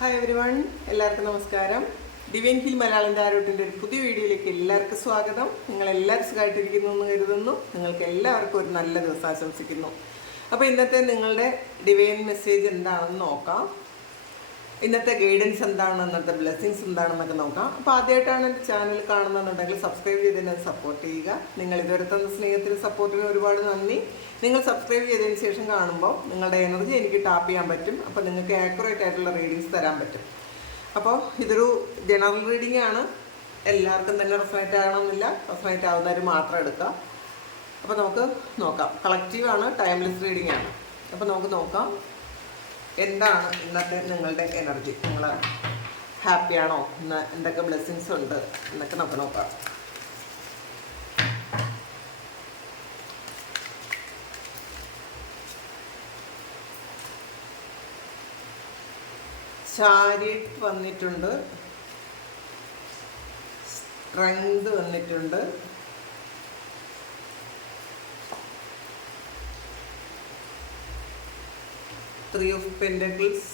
Hi everyone, എല്ലാവർക്കും നമസ്കാരം. Divine hill Malayalam ടാരോട്ടിൻ്റെ ഒരു പുതിയ വീഡിയോയിലേക്ക് എല്ലാവർക്കും സ്വാഗതം. നിങ്ങളെല്ലാവരും സുഖമായിട്ടിരിക്കുന്നു എന്ന് കരുതുന്നു. നിങ്ങൾക്ക് എല്ലാവർക്കും ഒരു നല്ല ദിവസം ആശംസിക്കുന്നു. അപ്പോൾ ഇന്നത്തെ നിങ്ങളുടെ ഡിവൈൻ മെസ്സേജ് എന്താണെന്ന് നോക്കാം. ഇന്നത്തെ ഗൈഡൻസ് എന്താണ്, ഇന്നത്തെ ബ്ലെസ്സിങ്സ് എന്താണെന്നൊക്കെ നോക്കാം. അപ്പോൾ ആദ്യമായിട്ടാണ് എൻ്റെ ചാനൽ കാണുന്നതെന്നുണ്ടെങ്കിൽ സബ്സ്ക്രൈബ് ചെയ്തതിനെ സപ്പോർട്ട് ചെയ്യുക. നിങ്ങൾ ഇതുവരെ തന്ന സ്നേഹത്തിനും സപ്പോർട്ടിനും ഒരുപാട് നന്ദി. നിങ്ങൾ സബ്സ്ക്രൈബ് ചെയ്തതിന് ശേഷം കാണുമ്പോൾ നിങ്ങളുടെ എനർജി എനിക്ക് ടാപ്പ് ചെയ്യാൻ പറ്റും. അപ്പോൾ നിങ്ങൾക്ക് ആക്യുറേറ്റ് ആയിട്ടുള്ള റീഡിങ്സ് തരാൻ പറ്റും. അപ്പോൾ ഇതൊരു ജനറൽ റീഡിംഗ് ആണ്. എല്ലാവർക്കും തന്നെ റെസണേറ്റ് ആകണമെന്നില്ല. റെസണേറ്റ് ആവുന്നവർ മാത്രം എടുക്കുക. അപ്പോൾ നമുക്ക് നോക്കാം. കളക്റ്റീവാണ്, ടൈംലെസ് റീഡിംഗ് ആണ്. അപ്പോൾ നമുക്ക് നോക്കാം എന്താണ് ഇന്നത്തെ നിങ്ങളുടെ എനർജി. നിങ്ങൾ ഹാപ്പിയാണോ, ഇന്ന് എന്തൊക്കെ ബ്ലെസ്സിങ്സ് ഉണ്ട് എന്നൊക്കെ നമുക്ക് നോക്കാം. ചാരിയറ്റ് വന്നിട്ടുണ്ട്, സ്ട്രെങ്ത് വന്നിട്ടുണ്ട്, Three of Pentacles,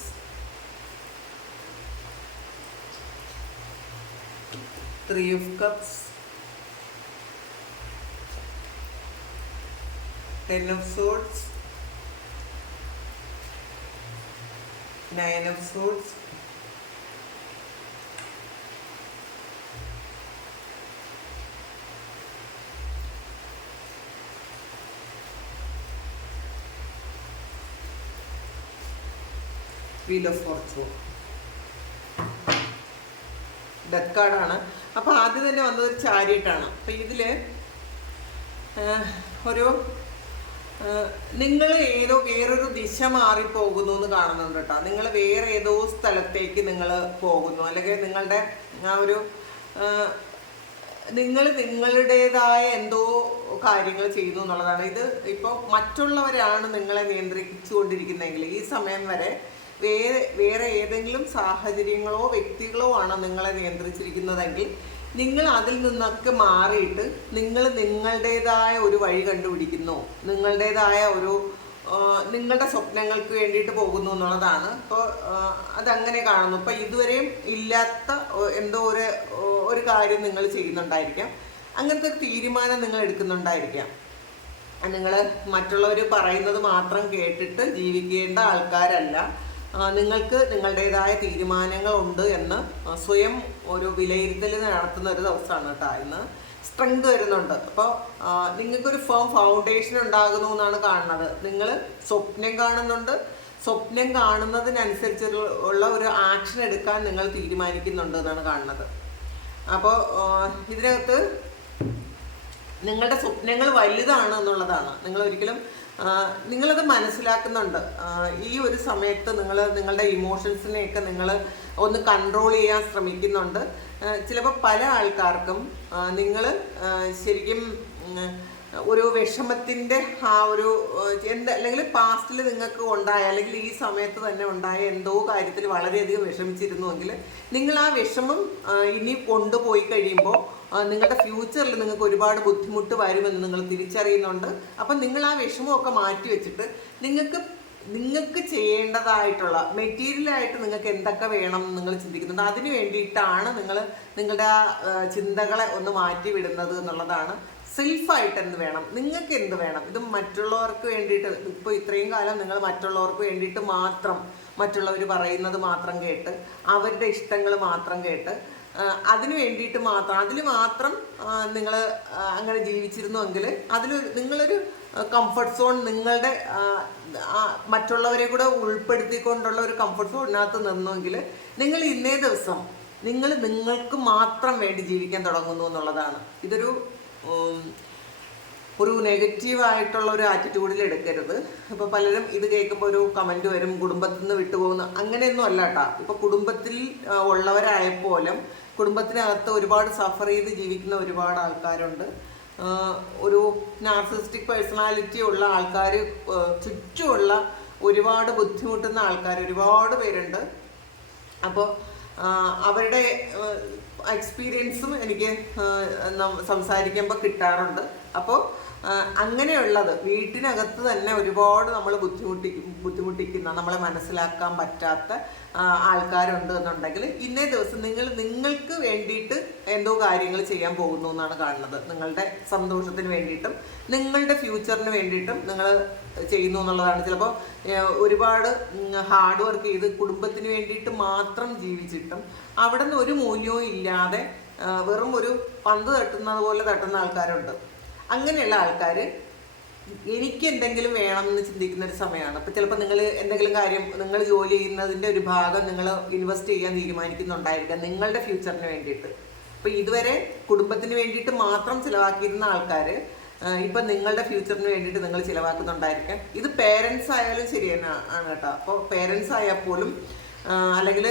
Three of Cups, Ten of Swords, Nine of Swords, Wheel of Fortune. Death കാർഡാണ്. അപ്പോൾ ആദ്യം തന്നെ വന്നത് ഒരു ചാരിയറ്റാണ്. അപ്പോൾ ഇതിൽ ഒരു നിങ്ങൾ വേറൊരു ദിശ മാറിപ്പോകുന്നു എന്ന് കാണുന്നുണ്ട് കേട്ടോ. നിങ്ങൾ വേറെ ഏതോ സ്ഥലത്തേക്ക് നിങ്ങൾ പോകുന്നു, അല്ലെങ്കിൽ നിങ്ങളുടെ ആ ഒരു നിങ്ങളുടേതായ എന്തോ കാര്യങ്ങൾ ചെയ്യുന്നു എന്നുള്ളതാണ്. ഇത് ഇപ്പോൾ മറ്റുള്ളവരാണ് നിങ്ങളെ നിയന്ത്രിച്ചു കൊണ്ടിരിക്കുന്നതെങ്കിൽ ഈ സമയം വരെ വേറെ ഏതെങ്കിലും സാഹചര്യങ്ങളോ വ്യക്തികളോ ആണ് നിങ്ങളെ നിയന്ത്രിച്ചിരിക്കുന്നതെങ്കിൽ നിങ്ങൾ അതിൽ നിന്നൊക്കെ മാറിയിട്ട് നിങ്ങളുടേതായ ഒരു വഴി കണ്ടുപിടിക്കുന്നു, നിങ്ങളുടേതായ നിങ്ങളുടെ സ്വപ്നങ്ങൾക്ക് വേണ്ടിയിട്ട് പോകുന്നു എന്നുള്ളതാണ്. അപ്പോൾ അതങ്ങനെ കാണുന്നു. ഇപ്പം ഇതുവരെയും ഇല്ലാത്ത എന്തോ ഒരു കാര്യം നിങ്ങൾ ചെയ്യുന്നുണ്ടായിരിക്കാം. അങ്ങനത്തെ ഒരു തീരുമാനം നിങ്ങൾ എടുക്കുന്നുണ്ടായിരിക്കാം. നിങ്ങൾ മറ്റുള്ളവർ പറയുന്നത് മാത്രം കേട്ടിട്ട് ജീവിക്കേണ്ട ആൾക്കാരല്ല. നിങ്ങൾക്ക് നിങ്ങളുടേതായ തീരുമാനങ്ങളുണ്ട് എന്ന് സ്വയം ഒരു വിലയിരുത്തൽ നടത്തുന്ന ഒരു ദിവസമാണ് കേട്ടോ ഇന്ന്. സ്ട്രെങ്ത് വരുന്നുണ്ട്. അപ്പോൾ നിങ്ങൾക്കൊരു ഫേം ഫൗണ്ടേഷൻ ഉണ്ടാകുന്നു എന്നാണ് കാണുന്നത്. നിങ്ങൾ സ്വപ്നം കാണുന്നുണ്ട്. സ്വപ്നം കാണുന്നതിനനുസരിച്ചുള്ള ഒരു ആക്ഷൻ എടുക്കാൻ നിങ്ങൾ തീരുമാനിക്കുന്നുണ്ട് എന്നാണ് കാണുന്നത്. അപ്പോൾ ഇതിനകത്ത് നിങ്ങളുടെ സ്വപ്നങ്ങൾ വലുതാണ് എന്നുള്ളതാണ്. നിങ്ങളത് മനസ്സിലാക്കുന്നുണ്ട്. ഈ ഒരു സമയത്ത് നിങ്ങളുടെ ഇമോഷൻസിനെയൊക്കെ നിങ്ങൾ ഒന്ന് കൺട്രോൾ ചെയ്യാൻ ശ്രമിക്കുന്നുണ്ട്. ചിലപ്പോൾ പല ആൾക്കാർക്കും നിങ്ങൾ ശരിക്കും ഒരു വിഷമത്തിൻ്റെ അല്ലെങ്കിൽ പാസ്റ്റിൽ നിങ്ങൾക്ക് ഉണ്ടായ, അല്ലെങ്കിൽ ഈ സമയത്ത് തന്നെ ഉണ്ടായ എന്തോ കാര്യത്തിൽ വളരെയധികം വിഷമിച്ചിരുന്നുവെങ്കിൽ നിങ്ങൾ ആ വിഷമം ഇനി കൊണ്ടുപോയി കഴിയുമ്പോൾ നിങ്ങളുടെ ഫ്യൂച്ചറിൽ നിങ്ങൾക്ക് ഒരുപാട് ബുദ്ധിമുട്ട് വരുമെന്ന് നിങ്ങൾ തിരിച്ചറിയുന്നുണ്ട്. അപ്പം നിങ്ങൾ ആ വിഷമമൊക്കെ മാറ്റി വെച്ചിട്ട് നിങ്ങൾക്ക് ചെയ്യേണ്ടതായിട്ടുള്ള മെറ്റീരിയലായിട്ട് നിങ്ങൾക്ക് എന്തൊക്കെ വേണം എന്ന് നിങ്ങൾ ചിന്തിക്കുന്നുണ്ട്. അതിന് വേണ്ടിയിട്ടാണ് നിങ്ങളുടെ ആ ചിന്തകളെ ഒന്ന് മാറ്റി വിടുന്നത് എന്നുള്ളതാണ്. സെൽഫായിട്ട് എന്ത് വേണം, നിങ്ങൾക്ക് എന്ത് വേണം, ഇത് മറ്റുള്ളവർക്ക് വേണ്ടിയിട്ട്. ഇപ്പോൾ ഇത്രയും കാലം നിങ്ങൾ മറ്റുള്ളവർക്ക് വേണ്ടിയിട്ട് മാത്രം, മറ്റുള്ളവർ പറയുന്നത് മാത്രം കേട്ട്, അവരുടെ ഇഷ്ടങ്ങൾ മാത്രം കേട്ട്, അതിന് വേണ്ടിയിട്ട് മാത്രം, അതിൽ മാത്രം നിങ്ങൾ അങ്ങനെ ജീവിച്ചിരുന്നുവെങ്കിൽ നിങ്ങളൊരു കംഫർട്ട് സോൺ, നിങ്ങളുടെ മറ്റുള്ളവരെ കൂടെ ഉൾപ്പെടുത്തിക്കൊണ്ടുള്ള ഒരു കംഫർട്ട് സോണിനകത്ത് നിന്നെങ്കിൽ നിങ്ങൾ ഇന്നേ ദിവസം നിങ്ങൾക്ക് മാത്രം വേണ്ടി ജീവിക്കാൻ തുടങ്ങുന്നു എന്നുള്ളതാണ്. ഇതൊരു നെഗറ്റീവായിട്ടുള്ള ഒരു ആറ്റിറ്റ്യൂഡിൽ എടുക്കരുത്. ഇപ്പോൾ പലരും ഇത് കേൾക്കുമ്പോൾ ഒരു കമൻറ്റ് വരും, കുടുംബത്തിൽ നിന്ന് വിട്ടുപോകുന്നു. അങ്ങനെയൊന്നും അല്ല കേട്ടോ. ഇപ്പോൾ കുടുംബത്തിൽ ഉള്ളവരായപ്പോലും കുടുംബത്തിനകത്ത് ഒരുപാട് സഫർ ചെയ്ത് ജീവിക്കുന്ന ഒരുപാട് ആൾക്കാരുണ്ട്. ഒരു നാർസിസ്റ്റിക് പേഴ്സണാലിറ്റി ഉള്ള ആൾക്കാർ, ചുറ്റുമുള്ള ഒരുപാട് ബുദ്ധിമുട്ടുന്ന ആൾക്കാർ ഒരുപാട് പേരുണ്ട്. അപ്പോൾ അവരുടെ എക്സ്പീരിയൻസും എനിക്ക് സംസാരിക്കുമ്പോൾ കിട്ടാറുണ്ട്. അപ്പോൾ അങ്ങനെയുള്ളത് വീട്ടിനകത്ത് തന്നെ ഒരുപാട് നമ്മൾ ബുദ്ധിമുട്ടിക്കുന്ന, നമ്മളെ മനസ്സിലാക്കാൻ പറ്റാത്ത ആൾക്കാരുണ്ട് എന്നുണ്ടെങ്കിൽ ഇന്നേ ദിവസം നിങ്ങൾക്ക് വേണ്ടിയിട്ട് എന്തോ കാര്യങ്ങൾ ചെയ്യാൻ പോകുന്നു എന്നാണ് കാണുന്നത്. നിങ്ങളുടെ സന്തോഷത്തിന് വേണ്ടിയിട്ടും നിങ്ങളുടെ ഫ്യൂച്ചറിന് വേണ്ടിയിട്ടും നിങ്ങൾ ചെയ്യുന്നു എന്നുള്ളതാണ്. ചിലപ്പോൾ ഒരുപാട് ഹാർഡ് വർക്ക് ചെയ്ത് കുടുംബത്തിന് വേണ്ടിയിട്ട് മാത്രം ജീവിച്ചിട്ടും അവിടെ നിന്ന് ഒരു മൂല്യവും ഇല്ലാതെ വെറും ഒരു പന്ത് തട്ടുന്നത് പോലെ തട്ടുന്ന ആൾക്കാരുണ്ട്. അങ്ങനെയുള്ള ആൾക്കാർ എനിക്ക് എന്തെങ്കിലും വേണമെന്ന് ചിന്തിക്കുന്ന ഒരു സമയമാണ്. അപ്പോൾ ചിലപ്പോൾ നിങ്ങൾ എന്തെങ്കിലും കാര്യം, നിങ്ങൾ ജോലി ചെയ്യുന്നതിൻ്റെ ഒരു ഭാഗം നിങ്ങൾ ഇൻവെസ്റ്റ് ചെയ്യാൻ തീരുമാനിക്കുന്നുണ്ടായിരിക്കാം നിങ്ങളുടെ ഫ്യൂച്ചറിന് വേണ്ടിയിട്ട്. അപ്പോൾ ഇതുവരെ കുടുംബത്തിന് വേണ്ടിയിട്ട് മാത്രം ചിലവാക്കിയിരുന്ന ആൾക്കാർ ഇപ്പം നിങ്ങളുടെ ഫ്യൂച്ചറിന് വേണ്ടിയിട്ട് നിങ്ങൾ ചിലവാക്കുന്നുണ്ടായിരിക്കാം. ഇത് പേരൻസ് ആയാലും ശരി തന്നെയാണ് കേട്ടോ. അപ്പോൾ പേരൻസ് ആയാൽ പോലും അല്ലെങ്കിൽ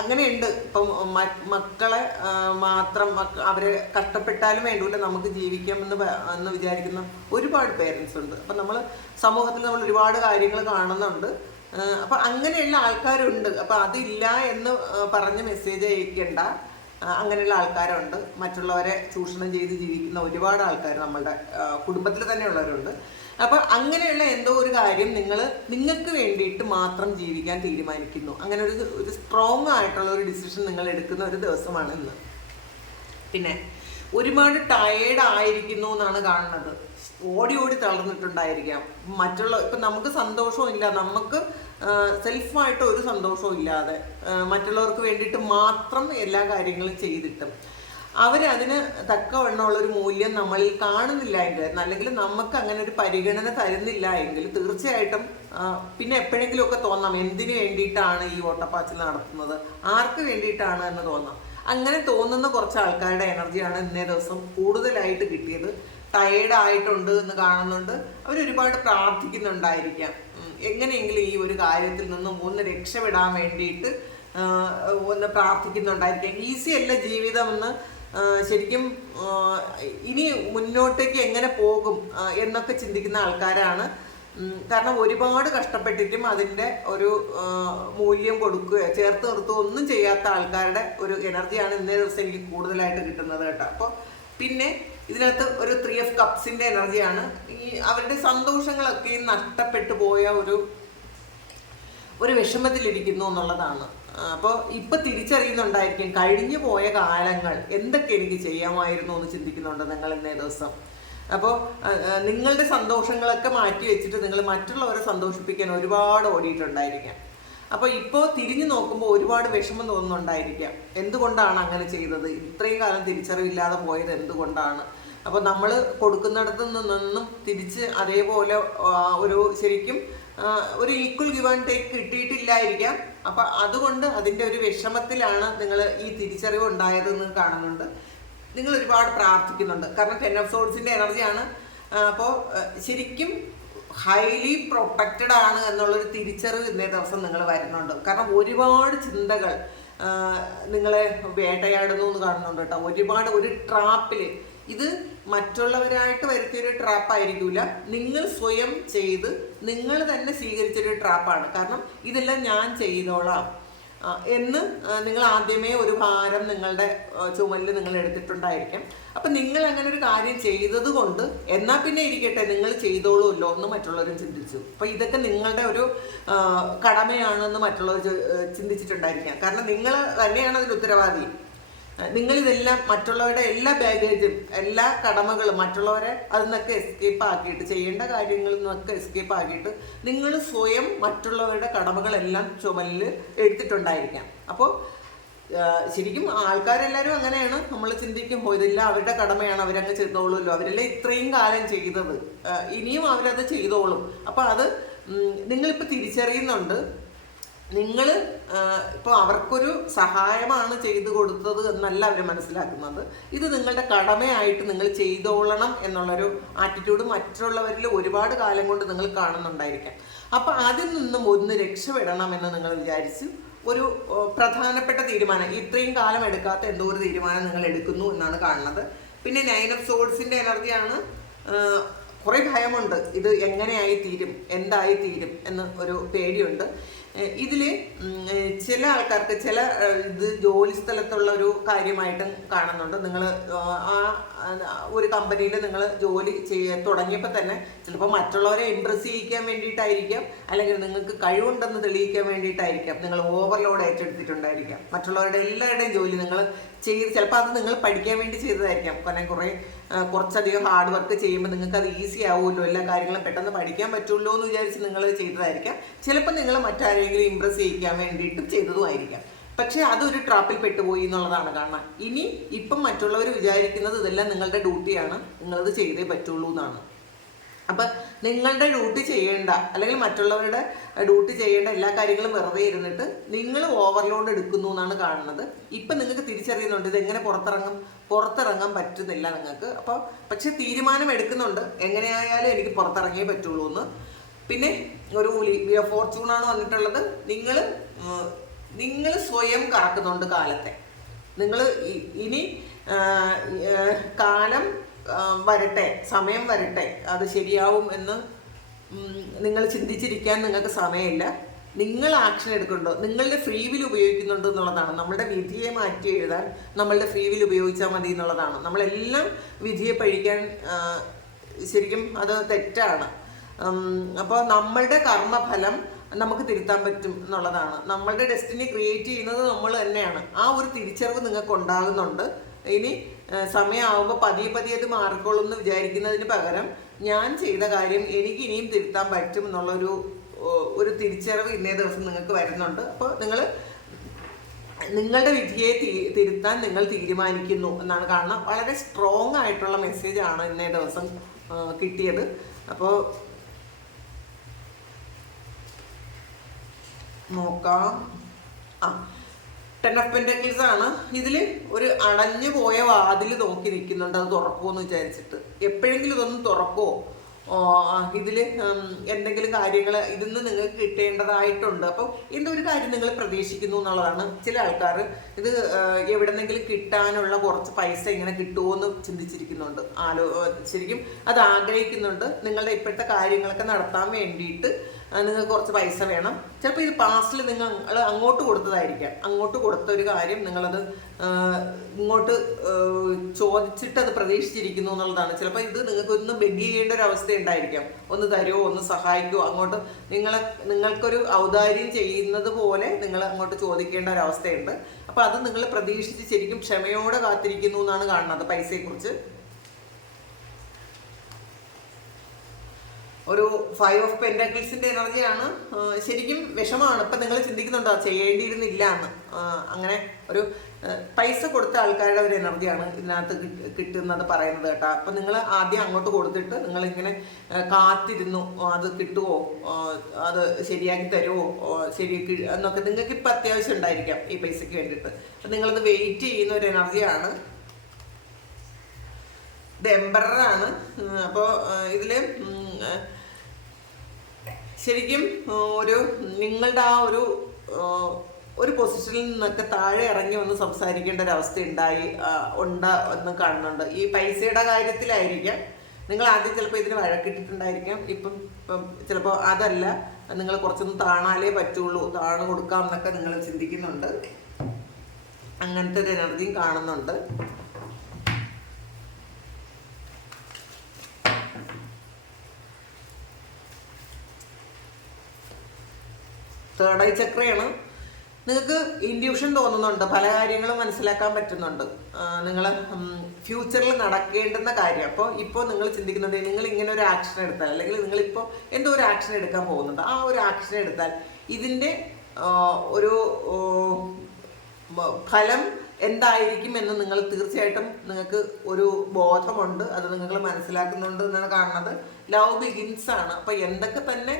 അങ്ങനെയുണ്ട്. ഇപ്പം മക്കളെ മാത്രം അവരെ കഷ്ടപ്പെട്ടാലും വേണ്ടൂല നമുക്ക് ജീവിക്കാമെന്ന് വിചാരിക്കുന്ന ഒരുപാട് പേരൻസ് ഉണ്ട്. അപ്പം നമ്മൾ സമൂഹത്തിൽ നമ്മൾ ഒരുപാട് കാര്യങ്ങൾ കാണുന്നുണ്ട്. അപ്പം അങ്ങനെയുള്ള ആൾക്കാരുണ്ട്. അപ്പം അതില്ല എന്ന് പറഞ്ഞ് മെസ്സേജ് അയക്കേണ്ട. അങ്ങനെയുള്ള ആൾക്കാരുണ്ട്. മറ്റുള്ളവരെ ചൂഷണം ചെയ്ത് ജീവിക്കുന്ന ഒരുപാട് ആൾക്കാർ നമ്മളുടെ കുടുംബത്തിൽ തന്നെയുള്ളവരുണ്ട്. അപ്പം അങ്ങനെയുള്ള എന്തോ ഒരു കാര്യം നിങ്ങൾക്ക് വേണ്ടിയിട്ട് മാത്രം ജീവിക്കാൻ തീരുമാനിക്കുന്നു. അങ്ങനെ ഒരു സ്ട്രോങ് ആയിട്ടുള്ള ഒരു ഡിസിഷൻ നിങ്ങൾ എടുക്കുന്ന ഒരു ദിവസമാണ് ഇന്ന്. പിന്നെ ഒരുപാട് ടയേർഡ് ആയിരിക്കുന്നു എന്നാണ് കാണുന്നത്. ഓടി തളർന്നിട്ടുണ്ടായിരിക്കാം. ഇപ്പം നമുക്ക് സന്തോഷവും ഇല്ല, നമുക്ക് സെൽഫായിട്ട് ഒരു സന്തോഷവും ഇല്ലാതെ മറ്റുള്ളവർക്ക് വേണ്ടിയിട്ട് മാത്രം എല്ലാ കാര്യങ്ങളും ചെയ്തിട്ടും അവരതിന് തക്കവണ്ണമുള്ളൊരു മൂല്യം നമ്മളിൽ കാണുന്നില്ല എങ്കിൽ, അല്ലെങ്കിൽ നമുക്ക് അങ്ങനെ ഒരു പരിഗണന തരുന്നില്ല എങ്കിൽ തീർച്ചയായിട്ടും പിന്നെ എപ്പോഴെങ്കിലുമൊക്കെ തോന്നാം എന്തിനു വേണ്ടിയിട്ടാണ് ഈ ഓട്ടപ്പാച്ചിൽ നടത്തുന്നത്, ആർക്ക് വേണ്ടിയിട്ടാണ് എന്ന് തോന്നാം. അങ്ങനെ തോന്നുന്ന കുറച്ച് ആൾക്കാരുടെ എനർജിയാണ് ഇന്നേ ദിവസം കൂടുതലായിട്ട് കിട്ടിയത്. ടയേർഡ് ആയിട്ടുണ്ട് എന്ന് കാണുന്നുണ്ട്. അവരൊരുപാട് പ്രാർത്ഥിക്കുന്നുണ്ടായിരിക്കാം. എങ്ങനെയെങ്കിലും ഈ ഒരു കാര്യത്തിൽ നിന്നും ഒന്ന് രക്ഷപ്പെടാൻ വേണ്ടിയിട്ട് ഒന്ന് പ്രാർത്ഥിക്കുന്നുണ്ടായിരിക്കാം. ഈസി അല്ല ജീവിതമെന്ന്, ശരിക്കും ഇനി മുന്നോട്ടേക്ക് എങ്ങനെ പോകും എന്നൊക്കെ ചിന്തിക്കുന്ന ആൾക്കാരാണ്. കാരണം ഒരുപാട് കഷ്ടപ്പെട്ടിട്ടും അതിൻ്റെ ഒരു മൂല്യം കൊടുക്കുകയോ ചേർത്ത് നിർത്തുകയോ ഒന്നും ചെയ്യാത്ത ആൾക്കാരുടെ ഒരു എനർജിയാണ് ഇന്നേ ദിവസം എനിക്ക് കൂടുതലായിട്ട് കിട്ടുന്നത് കേട്ടോ. അപ്പോൾ പിന്നെ ഇതിനകത്ത് ഒരു 3 of Cups എനർജിയാണ്. ഈ അവരുടെ സന്തോഷങ്ങളൊക്കെ നഷ്ടപ്പെട്ടു പോയ ഒരു വിഷമത്തിലിരിക്കുന്നു എന്നുള്ളതാണ്. അപ്പോൾ ഇപ്പം തിരിച്ചറിയുന്നുണ്ടായിരിക്കും കഴിഞ്ഞു പോയ കാലങ്ങൾ എന്തൊക്കെ എനിക്ക് ചെയ്യാമായിരുന്നു എന്ന് ചിന്തിക്കുന്നുണ്ട് നിങ്ങൾ ഇന്നേ ദിവസം. അപ്പോൾ നിങ്ങളുടെ സന്തോഷങ്ങളൊക്കെ മാറ്റി വെച്ചിട്ട് നിങ്ങൾ മറ്റുള്ളവരെ സന്തോഷിപ്പിക്കാൻ ഒരുപാട് ഓടിയിട്ടുണ്ടായിരിക്കാം. അപ്പോൾ ഇപ്പോൾ തിരിഞ്ഞു നോക്കുമ്പോൾ ഒരുപാട് വിഷമം തോന്നുന്നുണ്ടായിരിക്കാം. എന്തുകൊണ്ടാണ് അങ്ങനെ ചെയ്തത്, ഇത്രയും കാലം തിരിച്ചറിവില്ലാതെ പോയത് എന്തുകൊണ്ടാണ്. അപ്പോൾ നമ്മൾ കൊടുക്കുന്നിടത്ത് നിന്നും തിരിച്ച് അതേപോലെ ശരിക്കും ഒരു ഈക്വൽ ഗിവ് ആൻഡ് ടേക്ക് കിട്ടിയിട്ടില്ലായിരിക്കാം. അപ്പം അതുകൊണ്ട് അതിൻ്റെ ഒരു വിഷമത്തിലാണ് നിങ്ങൾ ഈ തിരിച്ചറിവ് ഉണ്ടായതെന്ന് കാണുന്നുണ്ട്. നിങ്ങൾ ഒരുപാട് പ്രാർത്ഥിക്കുന്നുണ്ട്. കാരണം 10 of Swords എനർജിയാണ്. അപ്പോൾ ശരിക്കും ഹൈലി പ്രൊട്ടക്റ്റഡ് ആണ് എന്നുള്ളൊരു തിരിച്ചറിവ് ഇന്നേ ദിവസം നിങ്ങൾ വരുന്നുണ്ട്. കാരണം ഒരുപാട് ചിന്തകൾ നിങ്ങളെ വേട്ടയാടുന്നു എന്ന് കാണുന്നുണ്ട് കേട്ടോ. ഒരു ട്രാപ്പിൽ, ഇത് മറ്റുള്ളവരായിട്ട് വരുത്തിയൊരു ട്രാപ്പായിരിക്കില്ല, നിങ്ങൾ സ്വയം ചെയ്ത് നിങ്ങൾ തന്നെ സ്വീകരിച്ചൊരു ട്രാപ്പാണ്. കാരണം ഇതെല്ലാം ഞാൻ ചെയ്തോളാം എന്ന് നിങ്ങൾ ആദ്യമേ ഒരു ഭാരം നിങ്ങളുടെ ചുമലിൽ നിങ്ങൾ എടുത്തിട്ടുണ്ടായിരിക്കാം. അപ്പം നിങ്ങൾ അങ്ങനെ ഒരു കാര്യം ചെയ്തത് കൊണ്ട് എന്നാൽ പിന്നെ ഇരിക്കട്ടെ നിങ്ങൾ ചെയ്തോളൂല്ലോ എന്ന് മറ്റുള്ളവരും ചിന്തിച്ചു. അപ്പം ഇതൊക്കെ നിങ്ങളുടെ ഒരു കടമയാണെന്ന് മറ്റുള്ളവർ ചിന്തിച്ചിട്ടുണ്ടായിരിക്കാം. കാരണം നിങ്ങൾ തന്നെയാണ് അതിന് ഉത്തരവാദി. നിങ്ങളിതെല്ലാം മറ്റുള്ളവരുടെ എല്ലാ ബാഗേജും എല്ലാ കടമകളും മറ്റുള്ളവരെ അതിൽ നിന്നൊക്കെ എസ്കേപ്പ് ആക്കിയിട്ട്, ചെയ്യേണ്ട കാര്യങ്ങളിൽ നിന്നൊക്കെ എസ്കേപ്പ് ആക്കിയിട്ട് നിങ്ങൾ സ്വയം മറ്റുള്ളവരുടെ കടമകളെല്ലാം ചുമലിൽ എടുത്തിട്ടുണ്ടായിരിക്കാം. അപ്പോൾ ശരിക്കും ആൾക്കാരെല്ലാവരും അങ്ങനെയാണ്. നമ്മൾ ചിന്തിക്കും ഇതില്ല അവരുടെ കടമയാണ്, അവരങ്ങ് ചെയ്തോളുമല്ലോ, അവരെല്ലാം ഇത്രയും കാലം ചെയ്തത്, ഇനിയും അവരത് ചെയ്തോളും. അപ്പോൾ അത് നിങ്ങളിപ്പോൾ തിരിച്ചറിയുന്നുണ്ട്. നിങ്ങൾ ഇപ്പോൾ അവർക്കൊരു സഹായമാണ് ചെയ്തു കൊടുത്തത് എന്നല്ല അവർ മനസ്സിലാക്കുന്നത്. ഇത് നിങ്ങളുടെ കടമയായിട്ട് നിങ്ങൾ ചെയ്തോളണം എന്നുള്ളൊരു ആറ്റിറ്റ്യൂഡ് മറ്റുള്ളവരിൽ ഒരുപാട് കാലം കൊണ്ട് നിങ്ങൾ കാണുന്നുണ്ടായിരിക്കാം. അപ്പോൾ അതിൽ നിന്നും ഒന്ന് രക്ഷപ്പെടണമെന്ന് നിങ്ങൾ വിചാരിച്ച് ഒരു പ്രധാനപ്പെട്ട തീരുമാനം, ഇത്രയും കാലം എടുക്കാത്ത എന്തോ ഒരു തീരുമാനം നിങ്ങൾ എടുക്കുന്നു എന്നാണ് കാണുന്നത്. പിന്നെ 9 of Swords എനർജിയാണ്. കുറേ ഭയമുണ്ട്, ഇത് എങ്ങനെയായി തീരും, എന്തായി തീരും എന്ന് ഒരു പേടിയുണ്ട്. ഇതിൽ ചില ആൾക്കാർക്ക് ചില ഇത് ജോലി സ്ഥലത്തുള്ള ഒരു കാര്യമായിട്ടും കാണുന്നുണ്ട്. നിങ്ങൾ ആ ഒരു കമ്പനിയിൽ നിങ്ങൾ ജോലി തുടങ്ങിയപ്പോൾ തന്നെ ചിലപ്പോൾ മറ്റുള്ളവരെ ഇംപ്രസ് ചെയ്യിക്കാൻ വേണ്ടിയിട്ടായിരിക്കാം, അല്ലെങ്കിൽ നിങ്ങൾക്ക് കഴിവുണ്ടെന്ന് തെളിയിക്കാൻ വേണ്ടിയിട്ടായിരിക്കാം നിങ്ങൾ ഓവർലോഡ് ഏറ്റെടുത്തിട്ടുണ്ടായിരിക്കാം. മറ്റുള്ളവരുടെ എല്ലാവരുടെയും ജോലി നിങ്ങൾ ചിലപ്പോൾ അത് നിങ്ങൾ പഠിക്കാൻ വേണ്ടി ചെയ്തതായിരിക്കാം. കാരണം കുറച്ചധികം ഹാർഡ് വർക്ക് ചെയ്യുമ്പോൾ നിങ്ങൾക്ക് അത് ഈസി ആവുമല്ലോ, എല്ലാ കാര്യങ്ങളും പെട്ടെന്ന് പഠിക്കാൻ പറ്റുമല്ലോ എന്ന് വിചാരിച്ച് നിങ്ങൾ ചെയ്തതായിരിക്കാം. ചിലപ്പോൾ നിങ്ങൾ മറ്റാരെങ്കിലും ഇംപ്രസ് ചെയ്യിക്കാൻ വേണ്ടിയിട്ടും ചെയ്തതുമായിരിക്കാം. പക്ഷെ അതൊരു ട്രാപ്പിൽ പെട്ടുപോയി എന്നുള്ളതാണ് കാരണം. ഇപ്പം മറ്റുള്ളവർ വിചാരിക്കുന്നത് ഇതെല്ലാം നിങ്ങളുടെ ഡ്യൂട്ടിയാണ്, നിങ്ങളത് ചെയ്തേ പറ്റുള്ളൂ എന്നാണ്. അപ്പം നിങ്ങളുടെ ഡ്യൂട്ടി ചെയ്യേണ്ട, അല്ലെങ്കിൽ മറ്റുള്ളവരുടെ ഡ്യൂട്ടി ചെയ്യേണ്ട എല്ലാ കാര്യങ്ങളും വെറുതെ ഇരുന്നിട്ട് നിങ്ങൾ ഓവർലോഡ് എടുക്കുന്നു എന്നാണ് കാണുന്നത്. ഇപ്പം നിങ്ങൾക്ക് തിരിച്ചറിയുന്നുണ്ട് ഇതെങ്ങനെ പുറത്തിറങ്ങാൻ പറ്റുന്നില്ല നിങ്ങൾക്ക്. അപ്പോൾ പക്ഷെ തീരുമാനം എടുക്കുന്നുണ്ട്, എങ്ങനെയായാലും എനിക്ക് പുറത്തിറങ്ങിയേ പറ്റുള്ളൂ എന്ന്. പിന്നെ ഒരു ഫോർച്യൂണാണ് വന്നിട്ടുള്ളത്. നിങ്ങൾ സ്വയം കറക്കുന്നുണ്ട് കാലത്തെ. നിങ്ങൾ ഇനി കാലം വരട്ടെ, സമയം വരട്ടെ, അത് ശരിയാവും എന്ന് നിങ്ങൾ ചിന്തിച്ചിരിക്കാൻ നിങ്ങൾക്ക് സമയമില്ല. നിങ്ങൾ ആക്ഷൻ എടുക്കുന്നുണ്ടോ, നിങ്ങളുടെ ഫ്രീ വിൽ ഉപയോഗിക്കുന്നുണ്ടോ എന്നുള്ളതാണ്. നമ്മളുടെ വിധിയെ മാറ്റി എഴുതാൻ നമ്മളുടെ ഫ്രീ വിൽ ഉപയോഗിച്ചാൽ മതി എന്നുള്ളതാണ്. നമ്മളെല്ലാം വിധിയെ പഴിക്കാൻ ശരിക്കും അത് തെറ്റാണ്. അപ്പോൾ നമ്മളുടെ കർമ്മഫലം നമുക്ക് തിരുത്താൻ പറ്റും എന്നുള്ളതാണ്. നമ്മളുടെ ഡെസ്റ്റിനി ക്രിയേറ്റ് ചെയ്യുന്നത് നമ്മൾ തന്നെയാണ്. ആ ഒരു തിരിച്ചറിവ് നിങ്ങൾക്ക് ഉണ്ടാകുന്നുണ്ട്. ഇനി സമയമാകുമ്പോൾ പതിയെ അത് മാറിക്കോളും എന്ന് വിചാരിക്കുന്നതിന് പകരം ഞാൻ ചെയ്ത കാര്യം എനിക്ക് ഇനിയും തിരുത്താൻ പറ്റും എന്നുള്ളൊരു തിരിച്ചറിവ് ഇന്നേ ദിവസം നിങ്ങൾക്ക് വരുന്നുണ്ട്. അപ്പോൾ നിങ്ങളുടെ വിധിയെ തിരുത്താൻ നിങ്ങൾ തീരുമാനിക്കുന്നു എന്നാണ് കാണുന്നത്. വളരെ സ്ട്രോങ് ആയിട്ടുള്ള മെസ്സേജാണ് ഇന്നേ ദിവസം കിട്ടിയത്. അപ്പോൾ നോക്കാം. 10 of Pentacles ആണ്. ഇതിൽ ഒരു അടഞ്ഞു പോയ വാതിൽ നോക്കി നിൽക്കുന്നുണ്ട്, അത് തുറക്കുമോ എന്ന് വിചാരിച്ചിട്ട്. എപ്പോഴെങ്കിലും ഇതൊന്നും തുറക്കുമോ, ഇതിൽ എന്തെങ്കിലും കാര്യങ്ങൾ ഇതിൽ നിന്ന് നിങ്ങൾക്ക് കിട്ടേണ്ടതായിട്ടുണ്ട്. അപ്പോൾ എന്തൊരു കാര്യം നിങ്ങൾ പ്രതീക്ഷിക്കുന്നു എന്നുള്ളതാണ്. ചില ആൾക്കാർ ഇത് എവിടെന്നെങ്കിലും കിട്ടാനുള്ള കുറച്ച് പൈസ ഇങ്ങനെ കിട്ടുമോ എന്ന് ചിന്തിച്ചിരിക്കുന്നുണ്ട്, ശരിക്കും അത് ആഗ്രഹിക്കുന്നുണ്ട്. നിങ്ങളുടെ ഇപ്പോഴത്തെ കാര്യങ്ങളൊക്കെ നടത്താൻ വേണ്ടിയിട്ട് നിങ്ങൾക്ക് കുറച്ച് പൈസ വേണം. ചിലപ്പോൾ ഇത് പാസ്റ്റിൽ നിങ്ങൾ അങ്ങോട്ട് കൊടുത്തതായിരിക്കാം. അങ്ങോട്ട് കൊടുത്ത ഒരു കാര്യം നിങ്ങളത് ഇങ്ങോട്ട് ചോദിച്ചിട്ട് അത് പ്രതീക്ഷിച്ചിരിക്കുന്നു എന്നുള്ളതാണ്. ചിലപ്പോൾ ഇത് നിങ്ങൾക്ക് ഒന്ന് ബെഗ് ചെയ്യേണ്ട ഒരു അവസ്ഥ ഉണ്ടായിരിക്കാം. ഒന്ന് തരുമോ, ഒന്ന് സഹായിക്കുമോ, അങ്ങോട്ട് നിങ്ങൾക്കൊരു ഔദാര്യം ചെയ്യുന്നത് പോലെ നിങ്ങൾ അങ്ങോട്ട് ചോദിക്കേണ്ട ഒരു അവസ്ഥയുണ്ട്. അപ്പോൾ അത് നിങ്ങൾ പ്രതീക്ഷിച്ച് ശരിക്കും ക്ഷമയോടെ കാത്തിരിക്കുന്നു എന്നാണ് കാണുന്നത്. പൈസയെക്കുറിച്ച് ഒരു 5 of Pentaclesന്റെ എനർജിയാണ്. ശരിക്കും വിഷമാണ്. ഇപ്പം നിങ്ങൾ ചിന്തിക്കുന്നുണ്ടോ ചെയ്യേണ്ടിയിരുന്നില്ല എന്ന്. അങ്ങനെ ഒരു പൈസ കൊടുത്ത ആൾക്കാരുടെ ഒരു എനർജിയാണ് ഇതിനകത്ത് കിട്ടുന്നത് പറയുന്നത് കേട്ടോ. അപ്പം നിങ്ങൾ ആദ്യം അങ്ങോട്ട് കൊടുത്തിട്ട് നിങ്ങളിങ്ങനെ കാത്തിരുന്നു, അത് കിട്ടുമോ, അത് ശരിയാക്കി തരുമോ, എന്നൊക്കെ നിങ്ങൾക്ക് ഇപ്പം അത്യാവശ്യം ഉണ്ടായിരിക്കാം ഈ പൈസയ്ക്ക് വേണ്ടിയിട്ട്. അപ്പം നിങ്ങളത് വെയിറ്റ് ചെയ്യുന്ന ഒരു എനർജിയാണ്. ഇത് എംബററാണ്. അപ്പോൾ ഇതിൽ ശരിക്കും നിങ്ങളുടെ ആ ഒരു പൊസിഷനിൽ നിന്നൊക്കെ താഴെ ഇറങ്ങി വന്ന് സംസാരിക്കേണ്ട ഒരു അവസ്ഥ എന്ന് കാണുന്നുണ്ട്. ഈ പൈസയുടെ കാര്യത്തിലായിരിക്കാം. നിങ്ങൾ ആദ്യം ചിലപ്പോൾ ഇതിന് വഴക്കിട്ടിട്ടുണ്ടായിരിക്കാം. ഇപ്പം ചിലപ്പോൾ അതല്ല, നിങ്ങൾ കുറച്ചൊന്ന് താണാലേ പറ്റുള്ളൂ, താണു കൊടുക്കാം എന്നൊക്കെ നിങ്ങൾ ചിന്തിക്കുന്നുണ്ട്. അങ്ങനത്തെ ഒരു എനർജിയും കാണുന്നുണ്ട്. തേർഡ് ഐ ചക്രയാണ്. നിങ്ങൾക്ക് ഇൻഡ്യൂഷൻ തോന്നുന്നുണ്ട്, പല കാര്യങ്ങളും മനസ്സിലാക്കാൻ പറ്റുന്നുണ്ട്. നിങ്ങൾ ഫ്യൂച്ചറിൽ നടക്കേണ്ടുന്ന കാര്യം. ഇപ്പോൾ നിങ്ങൾ ചിന്തിക്കുന്നുണ്ട് നിങ്ങൾ ഇങ്ങനെ ഒരു ആക്ഷൻ എടുത്താൽ, അല്ലെങ്കിൽ നിങ്ങളിപ്പോൾ എന്തോ ഒരു ആക്ഷൻ എടുക്കാൻ പോകുന്നുണ്ട്. ആ ഒരു ആക്ഷൻ എടുത്താൽ ഇതിൻ്റെ ഒരു ഫലം എന്തായിരിക്കും എന്ന് നിങ്ങൾ തീർച്ചയായിട്ടും നിങ്ങൾക്ക് ഒരു ബോധമുണ്ട്, അത് നിങ്ങൾ മനസ്സിലാക്കുന്നുണ്ട് എന്നാണ് കാണുന്നത്. ലവ് ബിഗിൻസ് ആണ്. അപ്പോൾ എന്തൊക്കെ തന്നെ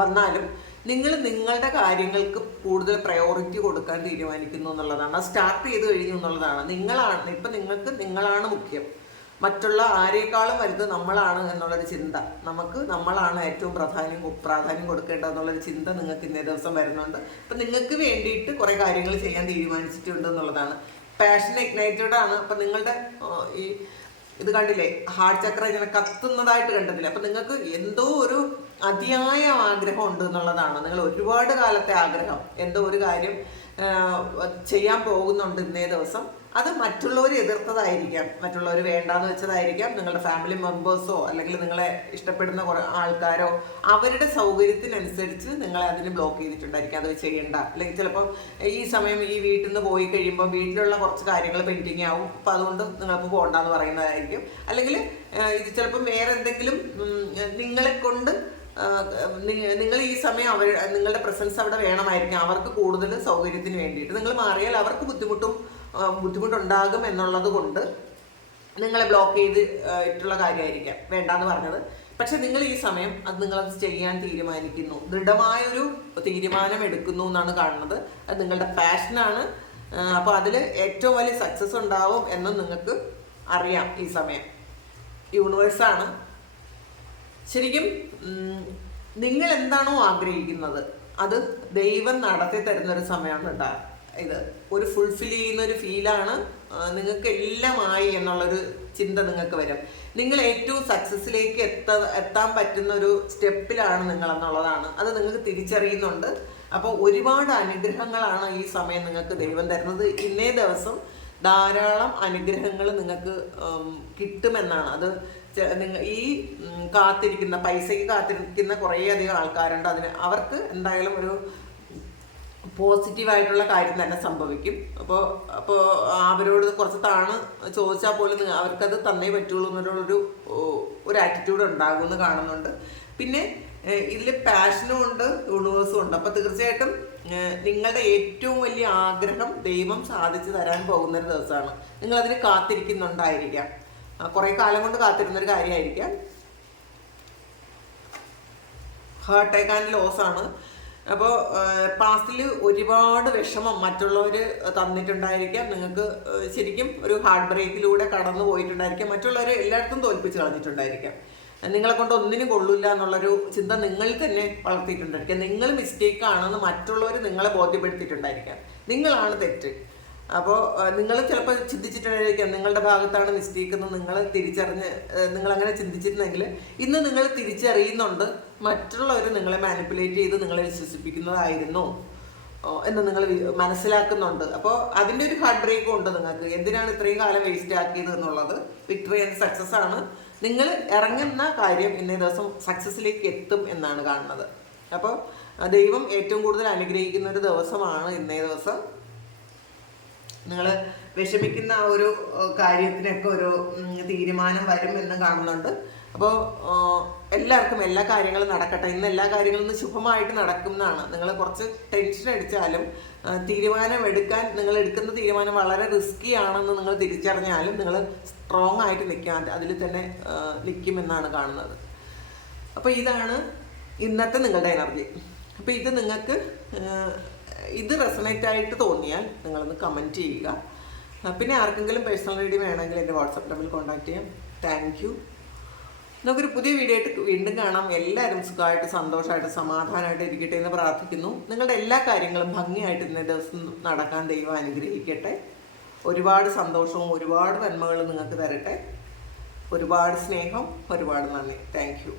വന്നാലും നിങ്ങൾ നിങ്ങളുടെ കാര്യങ്ങൾക്ക് കൂടുതൽ പ്രയോറിറ്റി കൊടുക്കാൻ തീരുമാനിക്കുന്നു എന്നുള്ളതാണ്. സ്റ്റാർട്ട് ചെയ്ത് കഴിഞ്ഞു എന്നുള്ളതാണ്. നിങ്ങളാണ് മുഖ്യം. മറ്റുള്ള ആരേക്കാളും വലുത് നമ്മളാണ് എന്നുള്ളൊരു ചിന്ത, നമ്മളാണ് ഏറ്റവും പ്രാധാന്യം കൊടുക്കേണ്ടതെന്നുള്ളൊരു ചിന്ത നിങ്ങൾക്ക് ഇന്നേ ദിവസം വരുന്നുണ്ട്. അപ്പം നിങ്ങൾക്ക് വേണ്ടിയിട്ട് കുറേ കാര്യങ്ങൾ ചെയ്യാൻ തീരുമാനിച്ചിട്ടുണ്ട് എന്നുള്ളതാണ്. പാഷൻ ഇഗ്നൈറ്റഡ് ആണ്. അപ്പം നിങ്ങളുടെ ഇത് കണ്ടില്ലേ, ഹാർട്ട് ചക്ര ഇങ്ങനെ കത്തുന്നതായിട്ട് കണ്ടതില്ല. അപ്പം നിങ്ങൾക്ക് എന്തോ ഒരു അതിയായ ആഗ്രഹം ഉണ്ട് എന്നുള്ളതാണ്. നിങ്ങൾ ഒരുപാട് കാലത്തെ ആഗ്രഹം, എന്തോ ഒരു കാര്യം ചെയ്യാൻ പോകുന്നുണ്ട് ഇന്നേ ദിവസം. അത് മറ്റുള്ളവർ എതിർത്തതായിരിക്കാം, മറ്റുള്ളവർ വേണ്ടാന്ന് വെച്ചതായിരിക്കാം, നിങ്ങളുടെ ഫാമിലി മെമ്പേഴ്സോ അല്ലെങ്കിൽ നിങ്ങളെ ഇഷ്ടപ്പെടുന്ന കുറേ ആൾക്കാരോ അവരുടെ സൗകര്യത്തിനനുസരിച്ച് നിങ്ങളെ അതിന് ബ്ലോക്ക് ചെയ്തിട്ടുണ്ടായിരിക്കും. അത് ചെയ്യണ്ട, അല്ലെങ്കിൽ ചിലപ്പോൾ ഈ സമയം ഈ വീട്ടിൽ നിന്ന് പോയി കഴിയുമ്പോൾ വീട്ടിലുള്ള കുറച്ച് കാര്യങ്ങൾ പെൻഡിങ് ആവും, അപ്പം അതുകൊണ്ട് നിങ്ങൾക്ക് പോകണ്ടെന്ന് പറയുന്നതായിരിക്കും. അല്ലെങ്കിൽ ഇത് ചിലപ്പം വേറെ എന്തെങ്കിലും നിങ്ങളെ കൊണ്ട് നിങ്ങൾ ഈ സമയം നിങ്ങളുടെ പ്രസൻസ് അവിടെ വേണമായിരിക്കും, അവർക്ക് കൂടുതൽ സൗകര്യത്തിന് വേണ്ടിയിട്ട്. നിങ്ങൾ മാറിയാൽ അവർക്ക് ബുദ്ധിമുട്ടുണ്ടാകും എന്നുള്ളത് കൊണ്ട് നിങ്ങളെ ബ്ലോക്ക് ചെയ്ത് ഇട്ടുള്ള കാര്യമായിരിക്കാം വേണ്ടാന്ന് പറഞ്ഞത്. പക്ഷെ നിങ്ങൾ ഈ സമയം നിങ്ങളത് ചെയ്യാൻ തീരുമാനിക്കുന്നു, ദൃഢമായൊരു തീരുമാനം എടുക്കുന്നു എന്നാണ് കാണുന്നത്. അത് നിങ്ങളുടെ പാഷനാണ്. അപ്പോൾ അതിൽ ഏറ്റവും വലിയ സക്സസ് ഉണ്ടാവും എന്ന് നിങ്ങൾക്ക് അറിയാം. ഈ സമയം യൂണിവേഴ്സാണ്. ശരിക്കും നിങ്ങൾ എന്താണോ ആഗ്രഹിക്കുന്നത് അത് ദൈവം നടത്തി തരുന്നൊരു സമയമാണ് കേട്ടോ. ഇത് ഒരു ഫുൾഫിൽ ചെയ്യുന്ന ഒരു ഫീലാണ്. നിങ്ങൾക്ക് എല്ലാമായി എന്നുള്ളൊരു ചിന്ത നിങ്ങൾക്ക് വരും. നിങ്ങൾ ഏറ്റവും സക്സസ്സിലേക്ക് എത്താൻ പറ്റുന്ന ഒരു സ്റ്റെപ്പിലാണ് നിങ്ങളെന്നുള്ളതാണ്. അത് നിങ്ങൾക്ക് തിരിച്ചറിയുന്നുണ്ട്. അപ്പോൾ ഒരുപാട് അനുഗ്രഹങ്ങളാണ് ഈ സമയം നിങ്ങൾക്ക് ദൈവം തരുന്നത്. ഇന്നേ ദിവസം ധാരാളം അനുഗ്രഹങ്ങൾ നിങ്ങൾക്ക് കിട്ടുമെന്നാണ്. അത് ഈ കാത്തിരിക്കുന്ന പൈസയ്ക്ക് കാത്തിരിക്കുന്ന കുറേയധികം ആൾക്കാരുണ്ട്. അവർക്ക് എന്തായാലും ഒരു പോസിറ്റീവായിട്ടുള്ള കാര്യം തന്നെ സംഭവിക്കും. അപ്പോൾ അവരോട് കുറച്ച് ചോദിച്ചാൽ പോലും അവർക്കത് തന്നേ പറ്റുള്ളൂ ഒരു ആറ്റിറ്റ്യൂഡ് ഉണ്ടാകുമെന്ന് കാണുന്നുണ്ട്. പിന്നെ ഇതിൽ പാഷനും ഉണ്ട്, യൂണിവേഴ്സും ഉണ്ട്. അപ്പോൾ തീർച്ചയായിട്ടും നിങ്ങളുടെ ഏറ്റവും വലിയ ആഗ്രഹം ദൈവം സാധിച്ചു തരാൻ പോകുന്നൊരു ദിവസമാണ്. നിങ്ങളതിന് കാത്തിരിക്കുന്നുണ്ടായിരിക്കാം, കുറേ കാലം കൊണ്ട് കാത്തിരുന്നൊരു കാര്യമായിരിക്കാം. ഹാർട്ട് അറ്റാക്ക് ആൻഡ് ലോസ് ആണ്. അപ്പോൾ പാസ്റ്റിൽ ഒരുപാട് വിഷമം മറ്റുള്ളവർ തന്നിട്ടുണ്ടായിരിക്കാം. നിങ്ങൾക്ക് ശരിക്കും ഒരു ഹാർട്ട് ബ്രേക്കിലൂടെ കടന്നു പോയിട്ടുണ്ടായിരിക്കാം. മറ്റുള്ളവരെ എല്ലായിടത്തും തോൽപ്പിച്ച് കളഞ്ഞിട്ടുണ്ടായിരിക്കാം. നിങ്ങളെ കൊണ്ട് ഒന്നിനും കൊള്ളില്ല എന്നുള്ളൊരു ചിന്ത നിങ്ങൾ തന്നെ വളർത്തിയിട്ടുണ്ടായിരിക്കാം. നിങ്ങൾ മിസ്റ്റേക്കാണെന്ന് മറ്റുള്ളവർ നിങ്ങളെ ബോധ്യപ്പെടുത്തിയിട്ടുണ്ടായിരിക്കാം. നിങ്ങളാണ് തെറ്റ്. അപ്പോൾ നിങ്ങൾ ചിലപ്പോൾ ചിന്തിച്ചിട്ടുണ്ടായിരിക്കാം നിങ്ങളുടെ ഭാഗത്താണ് മിസ്റ്റേക്ക് എന്ന്. നിങ്ങളങ്ങനെ ചിന്തിച്ചിരുന്നെങ്കിൽ ഇന്ന് നിങ്ങൾ തിരിച്ചറിയുന്നുണ്ട് മറ്റുള്ളവർ നിങ്ങളെ മാനിപ്പുലേറ്റ് ചെയ്ത് നിങ്ങളെ വിശ്വസിപ്പിക്കുന്നതായിരുന്നു എന്ന് നിങ്ങൾ മനസ്സിലാക്കുന്നുണ്ട്. അപ്പോൾ അതിൻ്റെ ഒരു ഹാർട്ട് ബ്രേക്കും ഉണ്ട് നിങ്ങൾക്ക്. എന്തിനാണ് ഇത്രയും കാലം വേസ്റ്റ് ആക്കിയത് എന്നുള്ളത്. വിക്ടറി ആൻഡ് സക്സസ് ആണ്. നിങ്ങൾ ഇറങ്ങുന്ന കാര്യം ഇന്നേ ദിവസം സക്സസ്സിലേക്ക് എത്തും എന്നാണ് കാണുന്നത്. അപ്പോൾ ദൈവം ഏറ്റവും കൂടുതൽ അനുഗ്രഹിക്കുന്ന ഒരു ദിവസമാണ് ഇന്നേ ദിവസം. നിങ്ങൾ വിഷമിക്കുന്ന ആ ഒരു കാര്യത്തിനൊക്കെ ഒരു തീരുമാനം വരും എന്ന് കാണുന്നുണ്ട്. അപ്പോൾ എല്ലാവർക്കും എല്ലാ കാര്യങ്ങളും നടക്കട്ടെ. ഇന്ന് എല്ലാ കാര്യങ്ങളും ശുഭമായിട്ട് നടക്കും എന്നാണ്. നിങ്ങൾ കുറച്ച് ടെൻഷൻ അടിച്ചാലും നിങ്ങൾ എടുക്കുന്ന തീരുമാനം വളരെ റിസ്കി ആണെന്ന് നിങ്ങൾ തിരിച്ചറിഞ്ഞാലും നിങ്ങൾ സ്ട്രോങ് ആയിട്ട് നിൽക്കാൻ അതിൽ തന്നെ നിൽക്കുമെന്നാണ് കാണുന്നത്. അപ്പോൾ ഇതാണ് ഇന്നത്തെ നിങ്ങളുടെ എനർജി. അപ്പോൾ ഇത് നിങ്ങൾക്ക് ഇത് റെസണേറ്റ് ആയിട്ട് തോന്നിയാൽ നിങ്ങളൊന്ന് കമൻറ്റ് ചെയ്യുക. പിന്നെ ആർക്കെങ്കിലും പേഴ്സണൽ റീഡിംഗ് വേണമെങ്കിൽ എൻ്റെ വാട്സാപ്പ് നമ്പറിൽ കോൺടാക്ട് ചെയ്യാം. Thank you. നമുക്കൊരു പുതിയ വീഡിയോ ആയിട്ട് വീണ്ടും കാണാം. എല്ലാവരും സുഖമായിട്ട് സന്തോഷമായിട്ട് സമാധാനമായിട്ട് ഇരിക്കട്ടെ എന്ന് പ്രാർത്ഥിക്കുന്നു. നിങ്ങളുടെ എല്ലാ കാര്യങ്ങളും ഭംഗിയായിട്ട് ഇന്നേ ദിവസം നടക്കാൻ ദൈവം അനുഗ്രഹിക്കട്ടെ. ഒരുപാട് സന്തോഷവും ഒരുപാട് നന്മകളും നിങ്ങൾക്ക് തരട്ടെ. ഒരുപാട് സ്നേഹം, ഒരുപാട് നന്ദി. Thank you.